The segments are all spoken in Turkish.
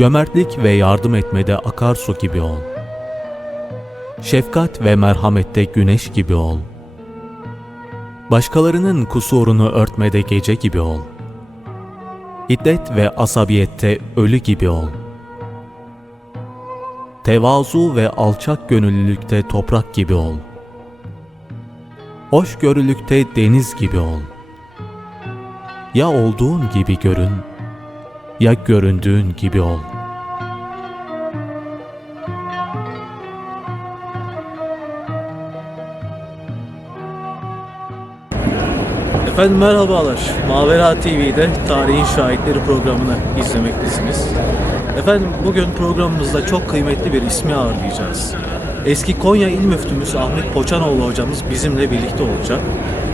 Cömertlik ve yardım etmede akarsu gibi ol. Şefkat ve merhamette güneş gibi ol. Başkalarının kusurunu örtmede gece gibi ol. Hiddet ve asabiyette ölü gibi ol. Tevazu ve alçak gönüllülükte toprak gibi ol. Hoşgörülükte deniz gibi ol. Ya olduğun gibi görün, ya göründüğün gibi ol. Efendim merhabalar. Mavera TV'de Tarihin Şahitleri programını izlemektesiniz. Efendim bugün programımızda çok kıymetli bir ismi ağırlayacağız. Eski Konya İl Müftümüz Ahmet Poçanoğlu hocamız bizimle birlikte olacak.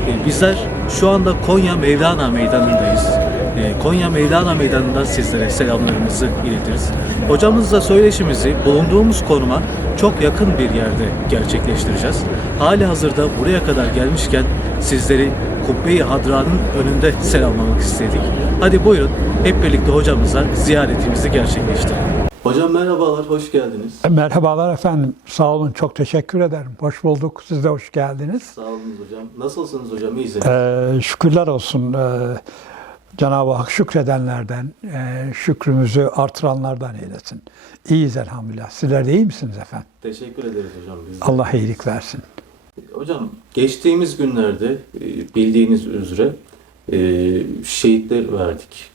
Ee, Bizler şu anda Konya Mevlana Meydanı'ndayız. Ee, Konya Mevlana Meydanı'ndan sizlere selamlarımızı iletiriz. Hocamızla söyleşimizi bulunduğumuz konuma çok yakın bir yerde gerçekleştireceğiz. Hali hazırda buraya kadar gelmişken sizleri Kubbe-i Hadra'nın önünde selamlamak istedik. Hadi buyurun hep birlikte hocamıza ziyaretimizi gerçekleştirelim. Hocam merhabalar, hoş geldiniz. Merhabalar efendim. Sağ olun. Çok teşekkür ederim. Hoş bulduk. Siz de hoş geldiniz. Sağ olun hocam. Nasılsınız hocam? İyisiniz. Ee, şükürler olsun. Ee, Cenab-ı Hak şükredenlerden, e, şükrümüzü artıranlardan eylesin. İyiyiz elhamdülillah. Sizler de iyi misiniz efendim? Teşekkür ederiz hocam. Biz de. Allah iyilik versin. Hocam geçtiğimiz günlerde e, bildiğiniz üzere e, şehitler verdik.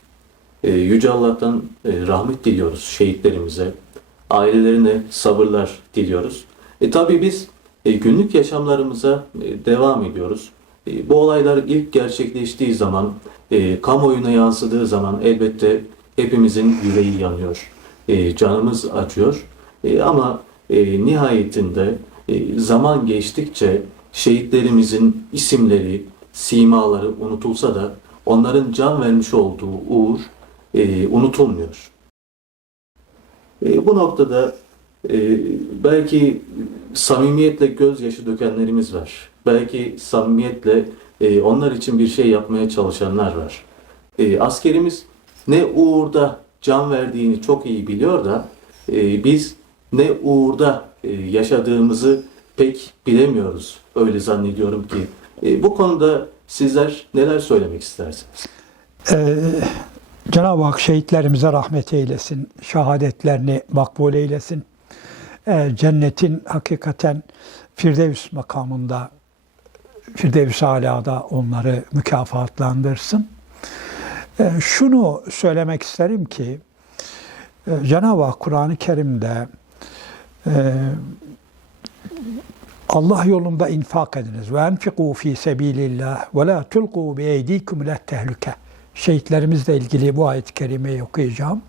Yüce Allah'tan rahmet diliyoruz şehitlerimize. Ailelerine sabırlar diliyoruz. E tabi biz günlük yaşamlarımıza devam ediyoruz. Bu olaylar ilk gerçekleştiği zaman, e, kamuoyuna yansıdığı zaman elbette hepimizin yüreği yanıyor. E, canımız acıyor. E, ama e, nihayetinde e, zaman geçtikçe şehitlerimizin isimleri, simaları unutulsa da onların can vermiş olduğu uğur e, unutulmuyor. E, bu noktada e, belki samimiyetle gözyaşı dökenlerimiz var. Belki samimiyetle e, onlar için bir şey yapmaya çalışanlar var. E, askerimiz ne uğurda can verdiğini çok iyi biliyor da e, biz ne uğurda e, yaşadığımızı pek bilemiyoruz. Öyle zannediyorum ki. E, bu konuda sizler neler söylemek istersiniz? Ee, Cenab-ı Hak şehitlerimize rahmet eylesin. Şehadetlerini makbul eylesin. Ee, cennetin hakikaten Firdevs makamında Firdevs Ala'da onları mükafatlandırsın. Ee, şunu söylemek isterim ki e, Cenab-ı Hak Kur'an-ı Kerim'de e, Allah yolunda infak ediniz. Ve enfiku fi sebilillah ve la tulqu bi eydikum ila tehlike. Şehitlerimizle ilgili bu ayet-i kerimeyi okuyacağım.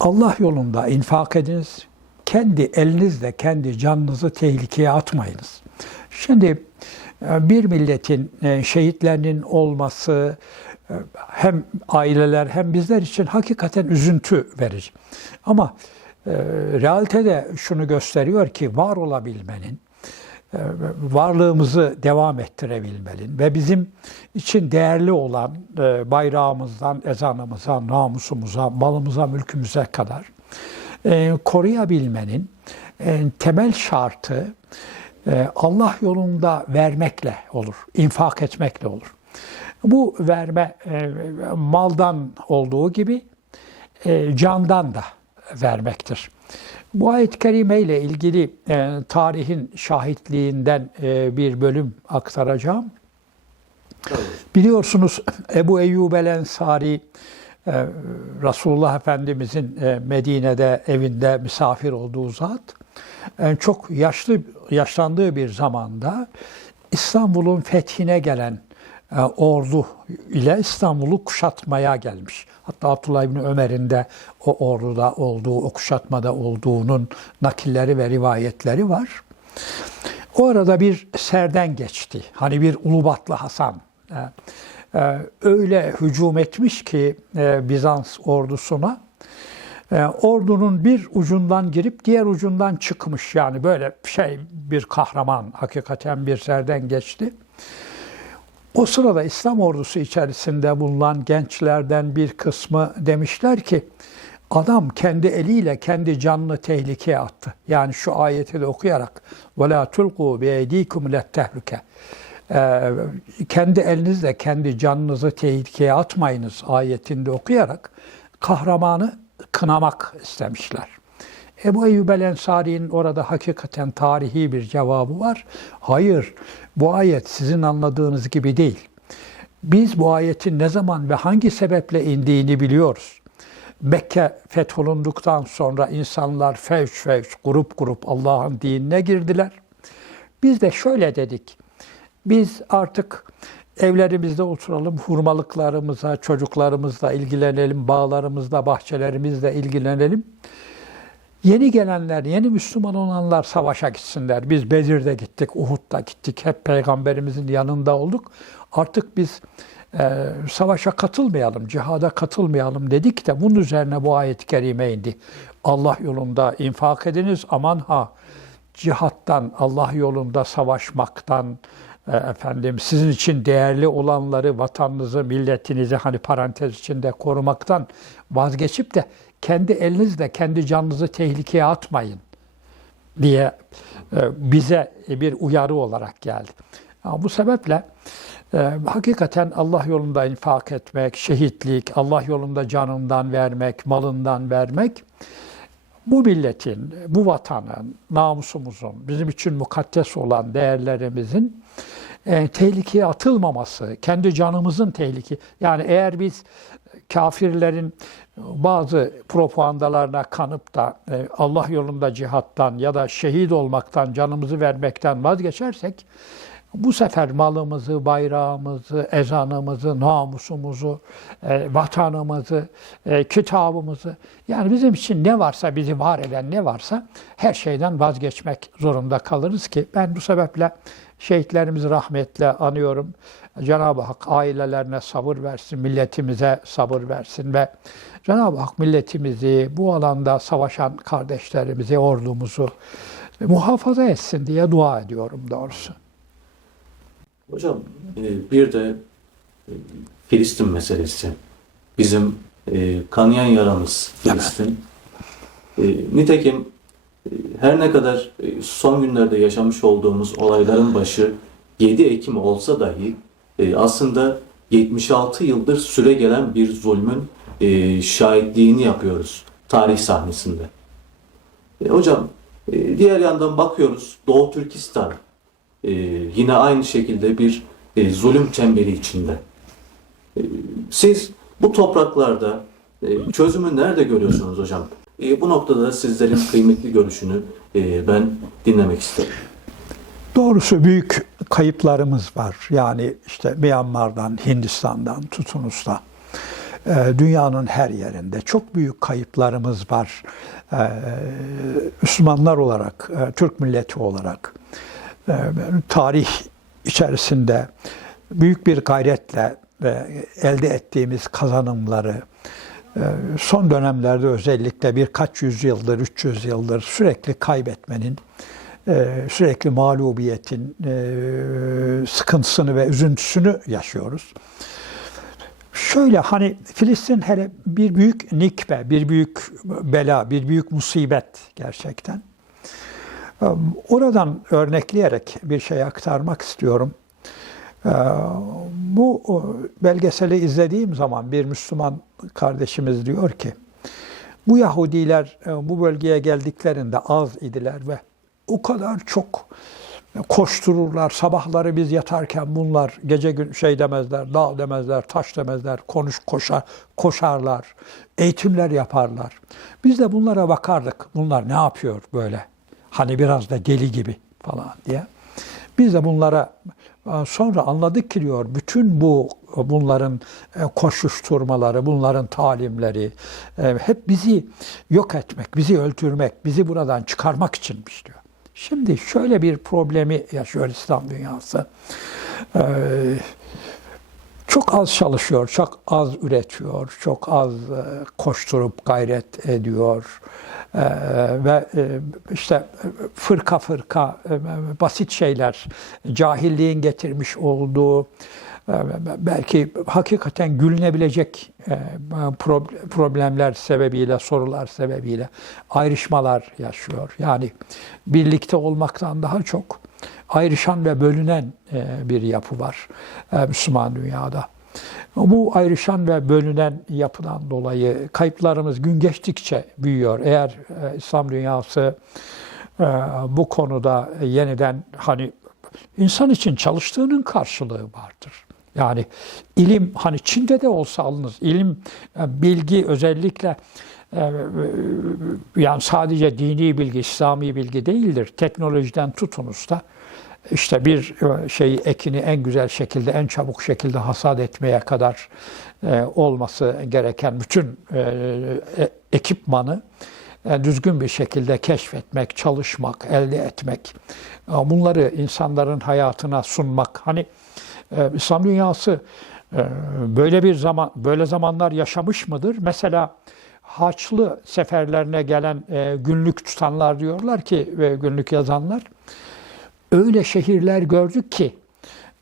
Allah yolunda infak ediniz. Kendi elinizle kendi canınızı tehlikeye atmayınız. Şimdi e, bir milletin e, şehitlerinin olması e, hem aileler hem bizler için hakikaten üzüntü verici. Ama e, realitede şunu gösteriyor ki var olabilmenin, varlığımızı devam ettirebilmenin ve bizim için değerli olan bayrağımızdan ezanımıza, namusumuza, malımıza, mülkümüze kadar koruyabilmenin temel şartı Allah yolunda vermekle olur, infak etmekle olur. Bu verme e, maldan olduğu gibi e, candan da vermektir. Bu ayet-i kerime ile ilgili e, tarihin şahitliğinden bir bölüm aktaracağım. Biliyorsunuz Ebu Eyyub el Ensari Resulullah Efendimizin Medine'de evinde misafir olduğu zat e, çok yaşlı yaşlandığı bir zamanda İstanbul'un fethine gelen e, ordu ile İstanbul'u kuşatmaya gelmiş. Hatta Abdullah İbni Ömer'in de o orduda olduğu, o kuşatmada olduğunun nakilleri ve rivayetleri var. O arada bir serden geçti. Hani bir Ulubatlı Hasan. E, e, öyle hücum etmiş ki Bizans ordusuna E, ordunun bir ucundan girip diğer ucundan çıkmış. Yani böyle şey bir kahraman hakikaten bir serden geçti. O sırada İslam ordusu içerisinde bulunan gençlerden bir kısmı demişler ki Adam kendi eliyle kendi canını tehlikeye attı. Yani şu ayeti de okuyarak وَلَا تُلْقُوا بِاَيْد۪يكُمْ لَتْتَهْلُكَ Ee, kendi elinizle kendi canınızı tehlikeye atmayınız ayetinde okuyarak kahramanı kınamak istemişler. Ebu Eyyub el Ensari'nin orada hakikaten tarihi bir cevabı var. Hayır, bu ayet sizin anladığınız gibi değil. Biz bu ayetin ne zaman ve hangi sebeple indiğini biliyoruz. Mekke fetholunduktan sonra insanlar fevç fevç, grup grup Allah'ın dinine girdiler. Biz de şöyle dedik. Biz artık evlerimizde oturalım, hurmalıklarımıza, çocuklarımızla ilgilenelim, bağlarımızla, bahçelerimizle ilgilenelim. Yeni gelenler, yeni Müslüman olanlar savaşa gitsinler. Biz Bedir'de gittik, Uhud'da gittik, hep Peygamberimizin yanında olduk. Artık biz e, savaşa katılmayalım, cihada katılmayalım dedik de bunun üzerine bu ayet-i kerime indi. Allah yolunda infak ediniz, aman ha cihattan, Allah yolunda savaşmaktan, efendim sizin için değerli olanları, vatanınızı, milletinizi hani parantez içinde korumaktan vazgeçip de kendi elinizle kendi canınızı tehlikeye atmayın diye e, bize bir uyarı olarak geldi. Bu sebeple e, hakikaten Allah yolunda infak etmek, şehitlik, Allah yolunda canından vermek, malından vermek bu milletin, bu vatanın, namusumuzun, bizim için mukaddes olan değerlerimizin e, tehlikeye atılmaması, kendi canımızın tehlike. Yani eğer biz kafirlerin bazı propagandalarına kanıp da e, Allah yolunda cihattan ya da şehit olmaktan, canımızı vermekten vazgeçersek bu sefer malımızı, bayrağımızı, ezanımızı, namusumuzu, e, vatanımızı, e, kitabımızı yani bizim için ne varsa bizi var eden ne varsa her şeyden vazgeçmek zorunda kalırız ki ben bu sebeple şehitlerimizi rahmetle anıyorum. Cenab-ı Hak ailelerine sabır versin, milletimize sabır versin ve Cenab-ı Hak milletimizi, bu alanda savaşan kardeşlerimizi, ordumuzu muhafaza etsin diye dua ediyorum doğrusu. Hocam e, bir de e, Filistin meselesi. Bizim e, kanayan yaramız Filistin. Nitekim her ne kadar son günlerde yaşamış olduğumuz olayların başı 7 Ekim olsa dahi aslında 76 yıldır süre gelen bir zulmün şahitliğini yapıyoruz tarih sahnesinde. Hocam diğer yandan bakıyoruz Doğu Türkistan e, yine aynı şekilde bir e, zulüm çemberi içinde. E, siz bu topraklarda e, çözümü nerede görüyorsunuz hocam? E, bu noktada da sizlerin kıymetli görüşünü e, ben dinlemek isterim. Doğrusu büyük kayıplarımız var. Yani işte Myanmar'dan, Hindistan'dan tutunuz da e, dünyanın her yerinde çok büyük kayıplarımız var. Müslümanlar olarak, e, Türk milleti olarak tarih içerisinde büyük bir gayretle elde ettiğimiz kazanımları e, son dönemlerde özellikle birkaç yüzyıldır, 300 yıldır sürekli kaybetmenin, e, sürekli mağlubiyetin e, sıkıntısını ve üzüntüsünü yaşıyoruz. Şöyle hani Filistin hele bir büyük nikbe, bir büyük bela, bir büyük musibet gerçekten. Oradan örnekleyerek bir şey aktarmak istiyorum. Bu belgeseli izlediğim zaman bir Müslüman kardeşimiz diyor ki, bu Yahudiler bu bölgeye geldiklerinde az idiler ve o kadar çok koştururlar. Sabahları biz yatarken bunlar gece gün şey demezler, dağ demezler, taş demezler, konuş koşar, koşarlar, eğitimler yaparlar. Biz de bunlara bakardık. Bunlar ne yapıyor böyle? Hani biraz da deli gibi falan diye. Biz de bunlara sonra anladık ki diyor bütün bu bunların koşuşturmaları, bunların talimleri hep bizi yok etmek, bizi öldürmek, bizi buradan çıkarmak içinmiş diyor. Şimdi şöyle bir problemi yaşıyor İslam dünyası. Çok az çalışıyor, çok az üretiyor, çok az koşturup gayret ediyor. Ve işte fırka fırka basit şeyler, cahilliğin getirmiş olduğu e, belki hakikaten gülünebilecek e, prob- problemler sebebiyle, sorular sebebiyle ayrışmalar yaşıyor. Yani birlikte olmaktan daha çok ayrışan ve bölünen e, bir yapı var e, Müslüman dünyada. Bu ayrışan ve bölünen yapıdan dolayı kayıplarımız gün geçtikçe büyüyor. Eğer e, İslam dünyası e, bu konuda yeniden hani insan için çalıştığının karşılığı vardır. Yani ilim hani Çin'de de olsa alınız. İlim, e, bilgi özellikle yani sadece dini bilgi, İslami bilgi değildir. Teknolojiden tutunuz da işte bir e, şeyi ekini en güzel şekilde, en çabuk şekilde hasat etmeye kadar e, olması gereken bütün e, ekipmanı düzgün bir şekilde keşfetmek, çalışmak, elde etmek, bunları insanların hayatına sunmak. Hani İslam dünyası böyle bir zaman, böyle zamanlar yaşamış mıdır? Mesela Haçlı seferlerine gelen günlük tutanlar diyorlar ki ve günlük yazanlar öyle şehirler gördük ki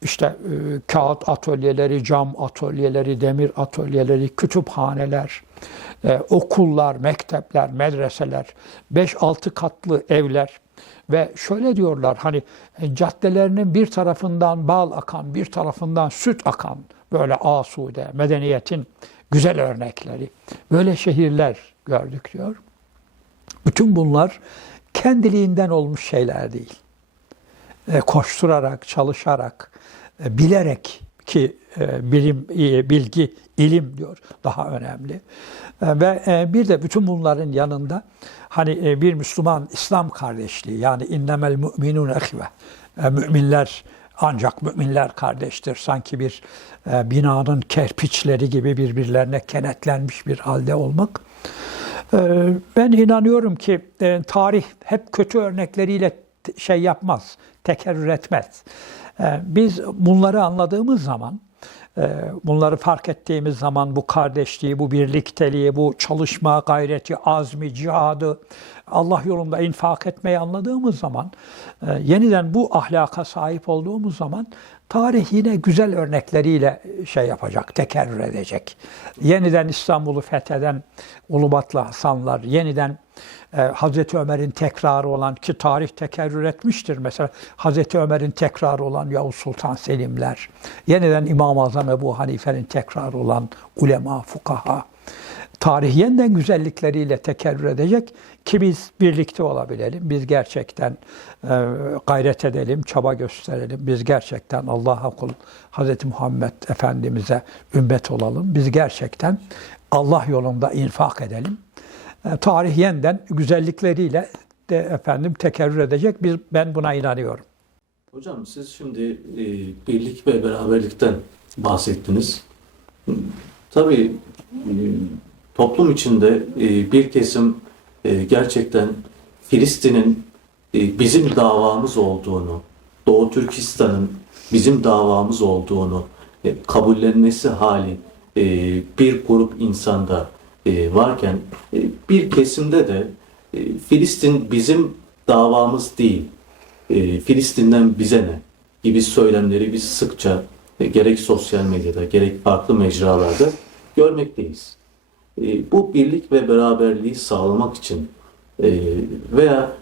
işte e, kağıt atölyeleri, cam atölyeleri, demir atölyeleri, kütüphaneler, e, okullar, mektepler, medreseler, 5-6 katlı evler ve şöyle diyorlar hani e, caddelerinin bir tarafından bal akan, bir tarafından süt akan böyle asude, medeniyetin güzel örnekleri. Böyle şehirler gördük diyor. Bütün bunlar kendiliğinden olmuş şeyler değil. E, koşturarak, çalışarak, e, bilerek ki e, bilim, bilgi, ilim diyor daha önemli. Ve bir de bütün bunların yanında hani bir Müslüman İslam kardeşliği yani innemel müminun ehve. Müminler ancak müminler kardeştir. Sanki bir binanın kerpiçleri gibi birbirlerine kenetlenmiş bir halde olmak. Ben inanıyorum ki tarih hep kötü örnekleriyle şey yapmaz, tekerrür etmez. E, Biz bunları anladığımız zaman, e, bunları fark ettiğimiz zaman bu kardeşliği, bu birlikteliği, bu çalışma gayreti, azmi, cihadı, Allah yolunda infak etmeyi anladığımız zaman, e, yeniden bu ahlaka sahip olduğumuz zaman tarih yine güzel örnekleriyle şey yapacak, tekerrür edecek. Yeniden İstanbul'u fetheden Ulubatlı Hasanlar, yeniden e, Hazreti Ömer'in tekrarı olan ki tarih tekerrür etmiştir. Mesela Hazreti Ömer'in tekrarı olan Yavuz Sultan Selimler, yeniden İmam-ı Azam Ebu Hanife'nin tekrarı olan ulema, fukaha, tarih yeniden güzellikleriyle tekerrür edecek ki biz birlikte olabilelim. Biz gerçekten e, gayret edelim, çaba gösterelim. Biz gerçekten Allah'a kul Hz. Muhammed Efendimiz'e ümmet olalım. Biz gerçekten Allah yolunda infak edelim. E, tarih yeniden güzellikleriyle de efendim tekerrür edecek. Biz ben buna inanıyorum. Hocam siz şimdi e, birlik ve beraberlikten bahsettiniz. Tabii e, toplum içinde e, bir kesim e, gerçekten Filistin'in e, bizim davamız olduğunu, Doğu Türkistan'ın bizim davamız olduğunu e, kabullenmesi hali e, bir grup insanda e, varken e, bir kesimde de e, Filistin bizim davamız değil, Filistin'den bize ne gibi söylemleri biz sıkça gerek sosyal medyada gerek farklı mecralarda görmekteyiz. Bu birlik ve beraberliği sağlamak için veya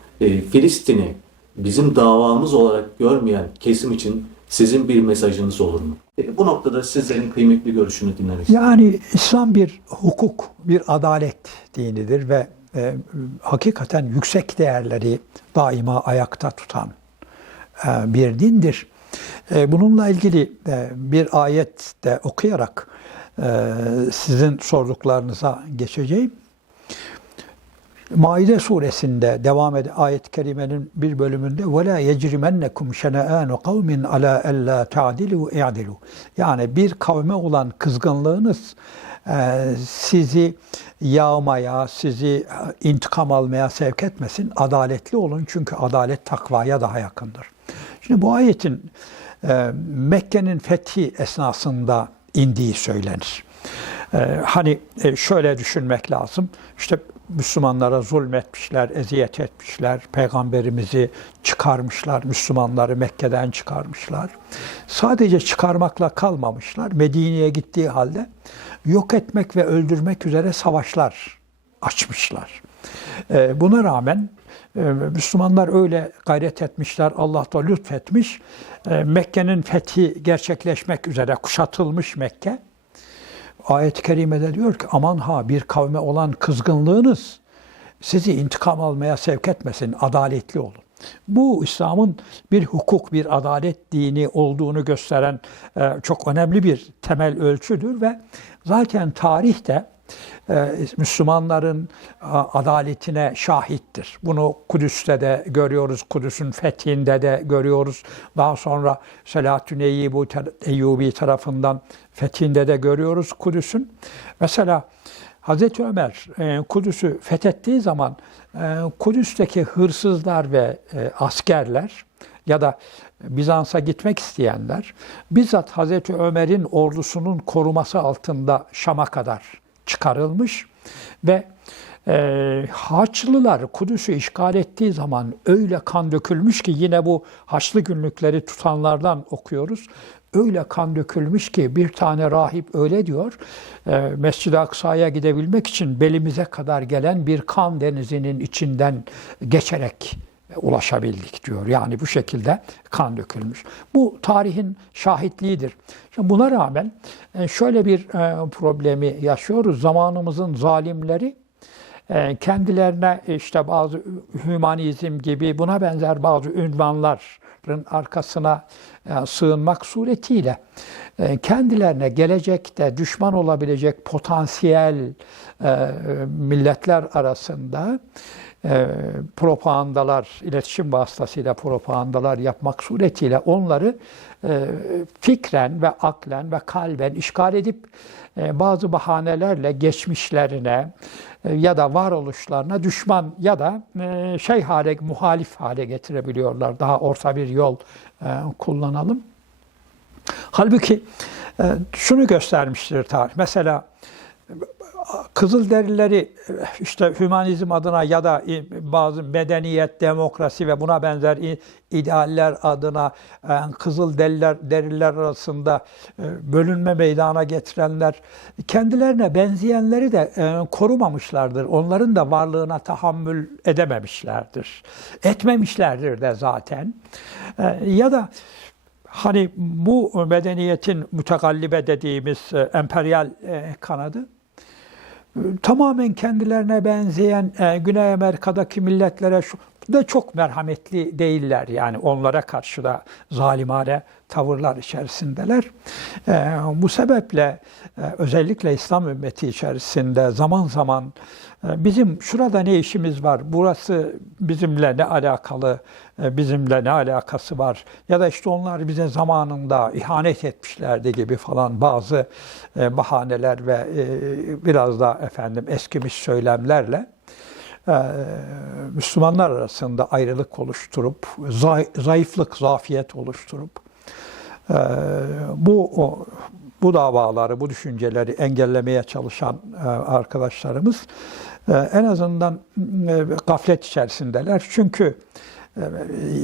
Filistin'i bizim davamız olarak görmeyen kesim için sizin bir mesajınız olur mu? E, bu noktada sizlerin kıymetli görüşünü dinlemek istiyorum. Yani İslam bir hukuk, bir adalet dinidir ve e, hakikaten yüksek değerleri daima ayakta tutan e, bir dindir. E, bununla ilgili e, bir ayet de okuyarak e, sizin sorduklarınıza geçeceğim. Maide suresinde devam eden ayet-i kerimenin bir bölümünde وَلَا يَجْرِمَنَّكُمْ شَنَآنُ قَوْمٍ عَلَى أَلَّا تَعْدِلُوا اِعْدِلُوا Yani bir kavme olan kızgınlığınız e, sizi yağmaya, sizi e, intikam almaya sevk etmesin. Adaletli olun çünkü adalet takvaya daha yakındır. Şimdi bu ayetin e, Mekke'nin fethi esnasında indiği söylenir. Ee, hani e, şöyle düşünmek lazım. İşte Müslümanlara zulmetmişler, eziyet etmişler, peygamberimizi çıkarmışlar, Müslümanları Mekke'den çıkarmışlar. Sadece çıkarmakla kalmamışlar. Medine'ye gittiği halde yok etmek ve öldürmek üzere savaşlar açmışlar. Ee, Buna rağmen e, Müslümanlar öyle gayret etmişler, Allah da lütfetmiş. E, Mekke'nin fethi gerçekleşmek üzere kuşatılmış Mekke. Ayet-i kerimede diyor ki aman ha bir kavme olan kızgınlığınız sizi intikam almaya sevk etmesin, adaletli olun. Bu İslam'ın bir hukuk, bir adalet dini olduğunu gösteren e, çok önemli bir temel ölçüdür ve zaten tarihte Müslümanların a, adaletine şahittir. Bunu Kudüs'te de görüyoruz, Kudüs'ün fethinde de görüyoruz. Daha sonra Selahattin Eyyubi, Eyyubi tarafından fethinde de görüyoruz Kudüs'ün. Mesela Hazreti Ömer e, Kudüs'ü fethettiği zaman e, Kudüs'teki hırsızlar ve e, askerler ya da Bizans'a gitmek isteyenler bizzat Hazreti Ömer'in ordusunun koruması altında Şam'a kadar çıkarılmış ve e, Haçlılar Kudüs'ü işgal ettiği zaman öyle kan dökülmüş ki yine bu Haçlı günlükleri tutanlardan okuyoruz. Öyle kan dökülmüş ki bir tane rahip öyle diyor. E, Mescid-i Aksa'ya gidebilmek için belimize kadar gelen bir kan denizinin içinden geçerek ulaşabildik diyor. Yani bu şekilde kan dökülmüş. Bu tarihin şahitliğidir. Şimdi buna rağmen e, şöyle bir e, problemi yaşıyoruz. Zamanımızın zalimleri e, kendilerine işte bazı hümanizm gibi buna benzer bazı ünvanların arkasına sığınmak suretiyle kendilerine gelecekte düşman olabilecek potansiyel milletler arasında e, propagandalar, iletişim vasıtasıyla propagandalar yapmak suretiyle onları e, fikren ve aklen ve kalben işgal edip e, bazı bahanelerle geçmişlerine e, ya da varoluşlarına düşman ya da e, şey hale, muhalif hale getirebiliyorlar. Daha orta bir yol kullanalım. Halbuki şunu göstermiştir tarih. Mesela Kızılderilileri işte hümanizm adına ya da bazı medeniyet, demokrasi ve buna benzer idealler adına e, Kızılderililer deriler arasında e, bölünme meydana getirenler kendilerine benzeyenleri de e, korumamışlardır. Onların da varlığına tahammül edememişlerdir. Etmemişlerdir de zaten. Ya da hani bu medeniyetin mütegallibe dediğimiz emperyal kanadı tamamen kendilerine benzeyen e, Güney Amerika'daki milletlere şu da çok merhametli değiller. Yani onlara karşı da zalimane tavırlar içerisindeler. E, bu sebeple e, özellikle İslam ümmeti içerisinde zaman zaman bizim şurada ne işimiz var, burası bizimle ne alakalı, e, bizimle ne alakası var? Ya da işte onlar bize zamanında ihanet etmişlerdi gibi falan bazı e, bahaneler ve biraz da efendim eskimiş söylemlerle Müslümanlar arasında ayrılık oluşturup, zayıflık, zafiyet oluşturup bu bu davaları, bu düşünceleri engellemeye çalışan arkadaşlarımız en azından gaflet içerisindeler. Çünkü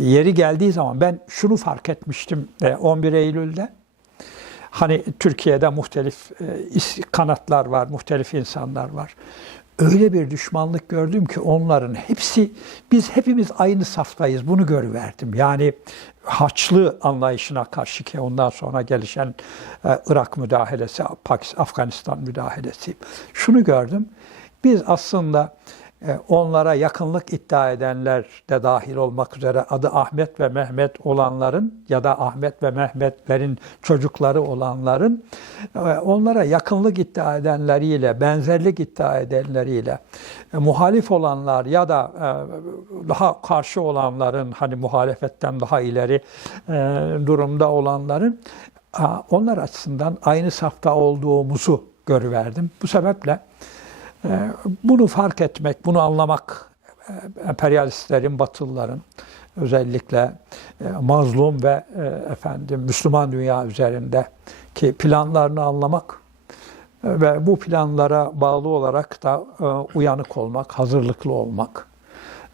yeri geldiği zaman ben şunu fark etmiştim 11 Eylül'de. Hani Türkiye'de muhtelif kanatlar var, muhtelif insanlar var. Öyle bir düşmanlık gördüm ki onların hepsi, biz hepimiz aynı saftayız. Bunu görüverdim. Yani Haçlı anlayışına karşı ki ondan sonra gelişen Irak müdahalesi, Pakistan, Afganistan müdahalesi. Şunu gördüm. Biz aslında e, onlara yakınlık iddia edenler de dahil olmak üzere adı Ahmet ve Mehmet olanların ya da Ahmet ve Mehmetlerin çocukları olanların e, onlara yakınlık iddia edenleriyle, benzerlik iddia edenleriyle e, muhalif olanlar ya da daha karşı olanların hani muhalefetten daha ileri durumda olanların onlar açısından aynı safta olduğumuzu görüverdim. Bu sebeple bunu fark etmek, bunu anlamak e, emperyalistlerin, batılıların özellikle e, mazlum ve e, efendim Müslüman dünya üzerinde ki planlarını anlamak ve bu planlara bağlı olarak da uyanık olmak, hazırlıklı olmak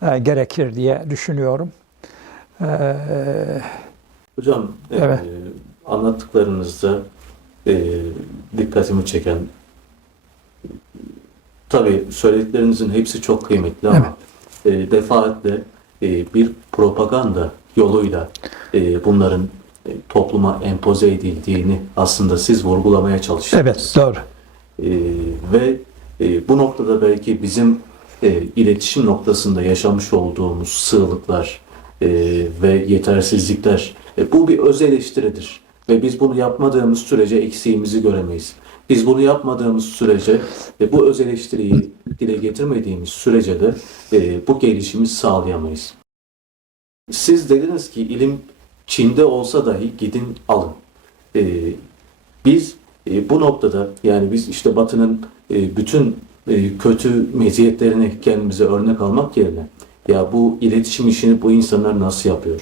gerekir diye düşünüyorum. Hocam e, Evet. anlattıklarınızda e, dikkatimi çeken tabii söylediklerinizin hepsi çok kıymetli ama e, defaatle e, bir propaganda yoluyla e, bunların e, topluma empoze edildiğini aslında siz vurgulamaya çalıştınız. evet, doğru. E, ve e, bu noktada belki bizim e, iletişim noktasında yaşamış olduğumuz sığlıklar e, ve yetersizlikler e, bu bir öz eleştiridir. Ve biz bunu yapmadığımız sürece eksiğimizi göremeyiz. Biz bunu yapmadığımız sürece ve bu öz eleştiriyi dile getirmediğimiz sürece de e, bu gelişimi sağlayamayız. Siz dediniz ki ilim Çin'de olsa dahi gidin alın. E, biz e, bu noktada yani biz işte Batı'nın e, bütün e, kötü meziyetlerini kendimize örnek almak yerine ya bu iletişim işini bu insanlar nasıl yapıyor?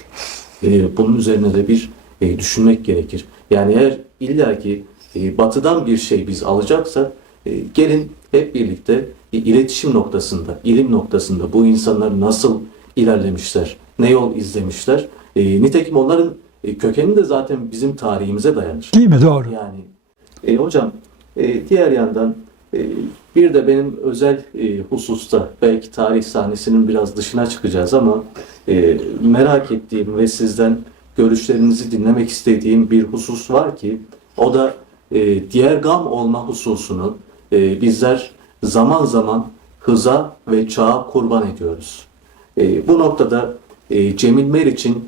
E, bunun üzerine de bir e, düşünmek gerekir. Yani eğer illaki e, Batı'dan bir şey biz alacaksak e, gelin hep birlikte e, iletişim noktasında, ilim noktasında bu insanlar nasıl ilerlemişler, ne yol izlemişler. E, nitekim onların e, kökeni de zaten bizim tarihimize dayanır. Değil mi? Doğru. Yani e, hocam e, diğer yandan e, bir de benim özel e, hususta belki tarih sahnesinin biraz dışına çıkacağız ama e, merak ettiğim ve sizden görüşlerinizi dinlemek istediğim bir husus var ki o da e, diğer gam olma hususunu e, bizler zaman zaman hıza ve çağa kurban ediyoruz. E, bu noktada e, Cemil Meriç'in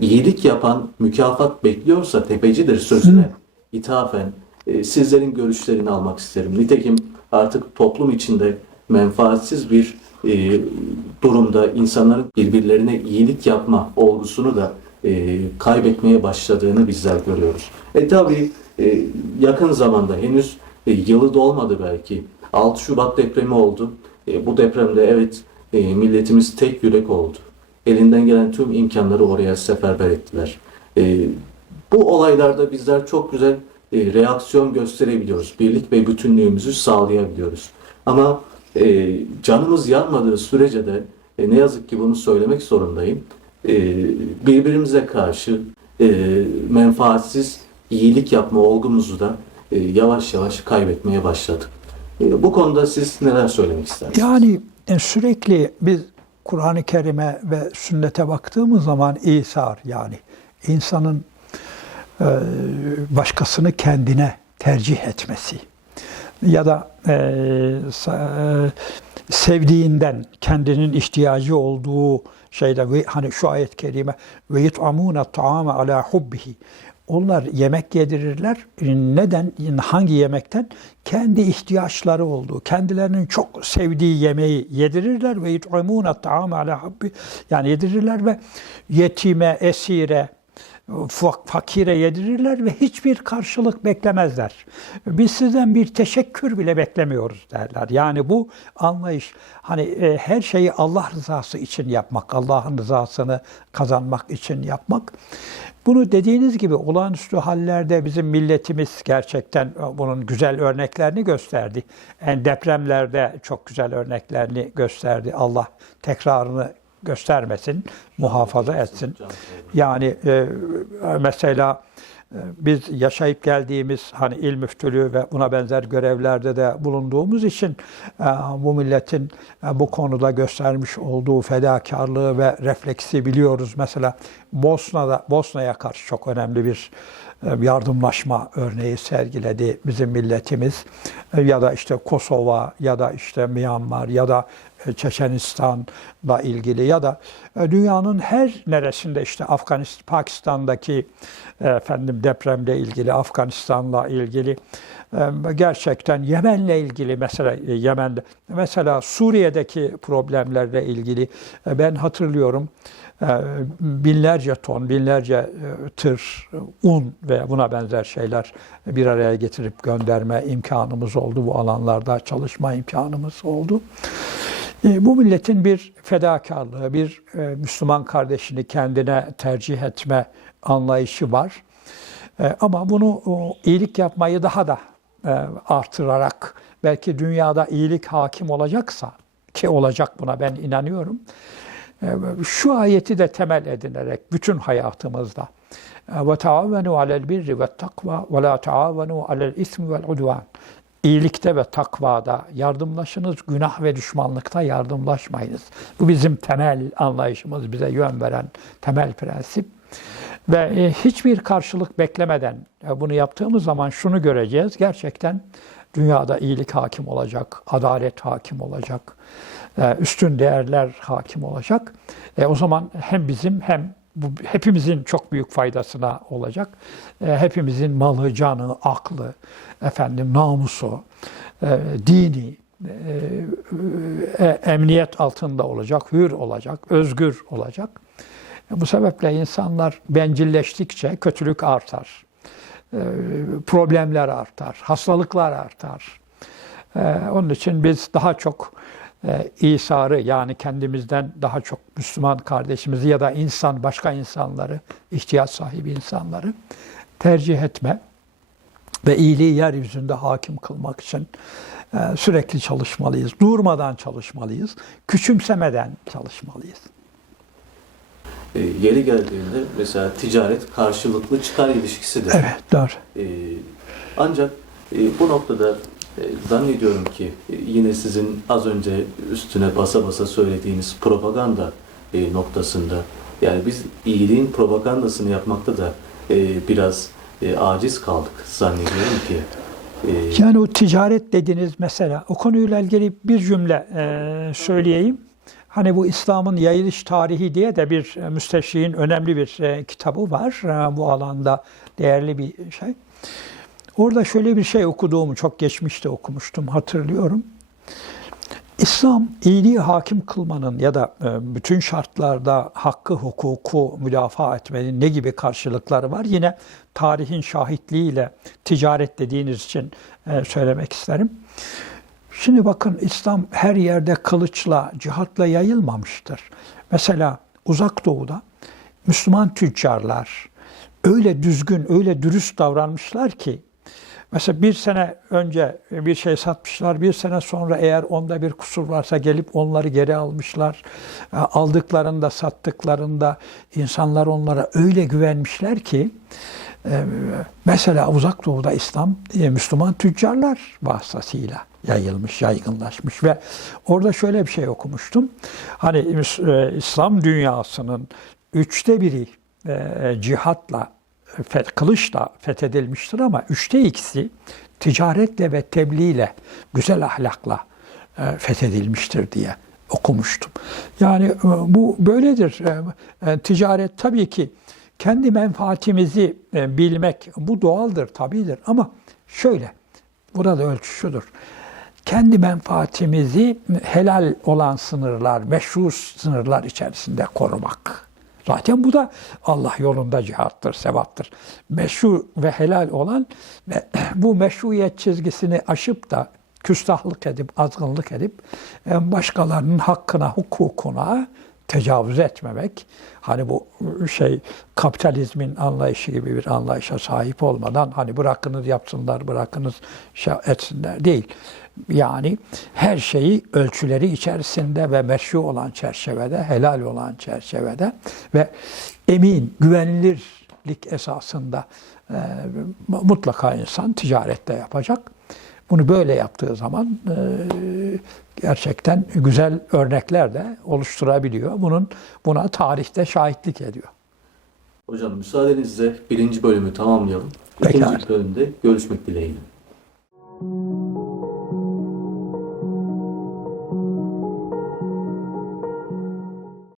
iyilik yapan mükafat bekliyorsa tepecidir sözüne ithafen e, sizlerin görüşlerini almak isterim. Nitekim artık toplum içinde menfaatsiz bir e, durumda insanların birbirlerine iyilik yapma olgusunu da e, kaybetmeye başladığını bizler görüyoruz. E tabi yakın zamanda henüz e, yılı dolmadı belki. 6 Şubat depremi oldu. E, bu depremde evet e, milletimiz tek yürek oldu. Elinden gelen tüm imkanları oraya seferber ettiler. E, bu olaylarda bizler çok güzel e, reaksiyon gösterebiliyoruz. Birlik ve bütünlüğümüzü sağlayabiliyoruz. Ama e, canımız yanmadığı sürece de e, ne yazık ki bunu söylemek zorundayım. E, birbirimize karşı e, menfaatsiz iyilik yapma olgumuzu da e, yavaş yavaş kaybetmeye başladık. E, bu konuda siz neler söylemek istersiniz? Yani e, sürekli biz Kur'an-ı Kerim'e ve sünnete baktığımız zaman İsa'r yani insanın e, başkasını kendine tercih etmesi ya da e, sevdiğinden kendinin ihtiyacı olduğu şeyde hani şu ayet-i kerime ve yut'amuna ta'ame ala hubbihi onlar yemek yedirirler. Neden? Hangi yemekten? Kendi ihtiyaçları olduğu, kendilerinin çok sevdiği yemeği yedirirler ve yut'amuna ta'ame ala hubbi yani yedirirler ve yetime, esire, fakire yedirirler ve hiçbir karşılık beklemezler. Biz sizden bir teşekkür bile beklemiyoruz derler. Yani bu anlayış hani e, her şeyi Allah rızası için yapmak, Allah'ın rızasını kazanmak için yapmak. Bunu dediğiniz gibi olağanüstü hallerde bizim milletimiz gerçekten bunun güzel örneklerini gösterdi. Yani depremlerde çok güzel örneklerini gösterdi. Allah tekrarını göstermesin, muhafaza etsin. Yani e, mesela e, biz yaşayıp geldiğimiz hani il müftülüğü ve buna benzer görevlerde de bulunduğumuz için e, bu milletin e, bu konuda göstermiş olduğu fedakarlığı ve refleksi biliyoruz. Mesela Bosna'da Bosna'ya karşı çok önemli bir yardımlaşma örneği sergiledi bizim milletimiz. Ya da işte Kosova ya da işte Myanmar ya da Çeçenistan'la ilgili ya da e, dünyanın her neresinde işte Afganistan, Pakistan'daki e, efendim depremle ilgili, Afganistan'la ilgili e, gerçekten Yemen'le ilgili mesela e, Yemen'de mesela Suriye'deki problemlerle ilgili e, ben hatırlıyorum e, binlerce ton, binlerce e, tır e, un ve buna benzer şeyler bir araya getirip gönderme imkanımız oldu. Bu alanlarda çalışma imkanımız oldu. E, Bu milletin bir fedakarlığı, bir e, Müslüman kardeşini kendine tercih etme anlayışı var. E, Ama bunu iyilik yapmayı daha da artırarak belki dünyada iyilik hakim olacaksa ki olacak buna ben inanıyorum. Şu ayeti de temel edinerek bütün hayatımızda ve taavenu alel birri ve takva ve la taavenu alel ismi vel udvan. İyilikte ve takvada yardımlaşınız, günah ve düşmanlıkta yardımlaşmayınız. Bu bizim temel anlayışımız, bize yön veren temel prensip. Ve e, hiçbir karşılık beklemeden e, bunu yaptığımız zaman şunu göreceğiz. Gerçekten dünyada iyilik hakim olacak, adalet hakim olacak, e, üstün değerler hakim olacak. E, o zaman hem bizim hem bu hepimizin çok büyük faydasına olacak. E, hepimizin malı, canı, aklı, efendim namusu, e, dini, e, emniyet altında olacak, hür olacak, özgür olacak. Bu sebeple insanlar bencilleştikçe kötülük artar, problemler artar, hastalıklar artar. Onun için biz daha çok e, İsa'rı yani kendimizden daha çok Müslüman kardeşimizi ya da insan, başka insanları, ihtiyaç sahibi insanları tercih etme ve iyiliği yeryüzünde hakim kılmak için e, sürekli çalışmalıyız. Durmadan çalışmalıyız. Küçümsemeden çalışmalıyız. E, yeri geldiğinde mesela ticaret karşılıklı çıkar ilişkisidir. Evet, doğru. E, ancak e, bu noktada zannediyorum ki e, yine sizin az önce üstüne basa basa söylediğiniz propaganda e, noktasında yani biz iyiliğin propagandasını yapmakta da e, biraz e, aciz kaldık zannediyorum ki. E, Yani o ticaret dediğiniz mesela o konuyla ilgili bir cümle e, söyleyeyim. Hani bu İslam'ın yayılış tarihi diye de bir e, müsteşriğin önemli bir e, kitabı var. E, bu alanda değerli bir şey. Orada şöyle bir şey okuduğumu çok geçmişte okumuştum hatırlıyorum. İslam iyiliği hakim kılmanın ya da e, bütün şartlarda hakkı, hukuku müdafaa etmenin ne gibi karşılıkları var? Yine tarihin şahitliğiyle ticaret dediğiniz için e, söylemek isterim. Şimdi bakın İslam her yerde kılıçla, cihatla yayılmamıştır. Mesela Uzak Doğu'da Müslüman tüccarlar öyle düzgün, öyle dürüst davranmışlar ki Mesela bir sene önce bir şey satmışlar, bir sene sonra eğer onda bir kusur varsa gelip onları geri almışlar. E, Aldıklarında, sattıklarında insanlar onlara öyle güvenmişler ki e, mesela Uzak Doğu'da İslam, e, Müslüman tüccarlar vasıtasıyla yayılmış, yaygınlaşmış ve orada şöyle bir şey okumuştum. Hani İslam dünyasının üçte biri cihatla kılıçla fethedilmiştir ama üçte ikisi ticaretle ve tebliğle, güzel ahlakla e, fethedilmiştir diye okumuştum. Yani e, bu böyledir. E, Ticaret tabii ki kendi menfaatimizi bilmek bu doğaldır, tabidir ama şöyle, burada ölçü şudur. Kendi menfaatimizi helal olan sınırlar, meşru sınırlar içerisinde korumak. Zaten bu da Allah yolunda cihattır, sevaptır. Meşru ve helal olan ve bu meşruiyet çizgisini aşıp da küstahlık edip, azgınlık edip e, başkalarının hakkına, hukukuna tecavüz etmemek. Hani bu şey kapitalizmin anlayışı gibi bir anlayışa sahip olmadan hani bırakınız yapsınlar, bırakınız şey etsinler değil. Yani her şeyi ölçüleri içerisinde ve meşru olan çerçevede, helal olan çerçevede ve emin, güvenilirlik esasında e, mutlaka insan ticarette yapacak. Bunu böyle yaptığı zaman e, gerçekten güzel örnekler de oluşturabiliyor. Bunun buna tarihte şahitlik ediyor. hocam müsaadenizle birinci bölümü tamamlayalım. Pekala. İkinci bölümde görüşmek dileğiyle.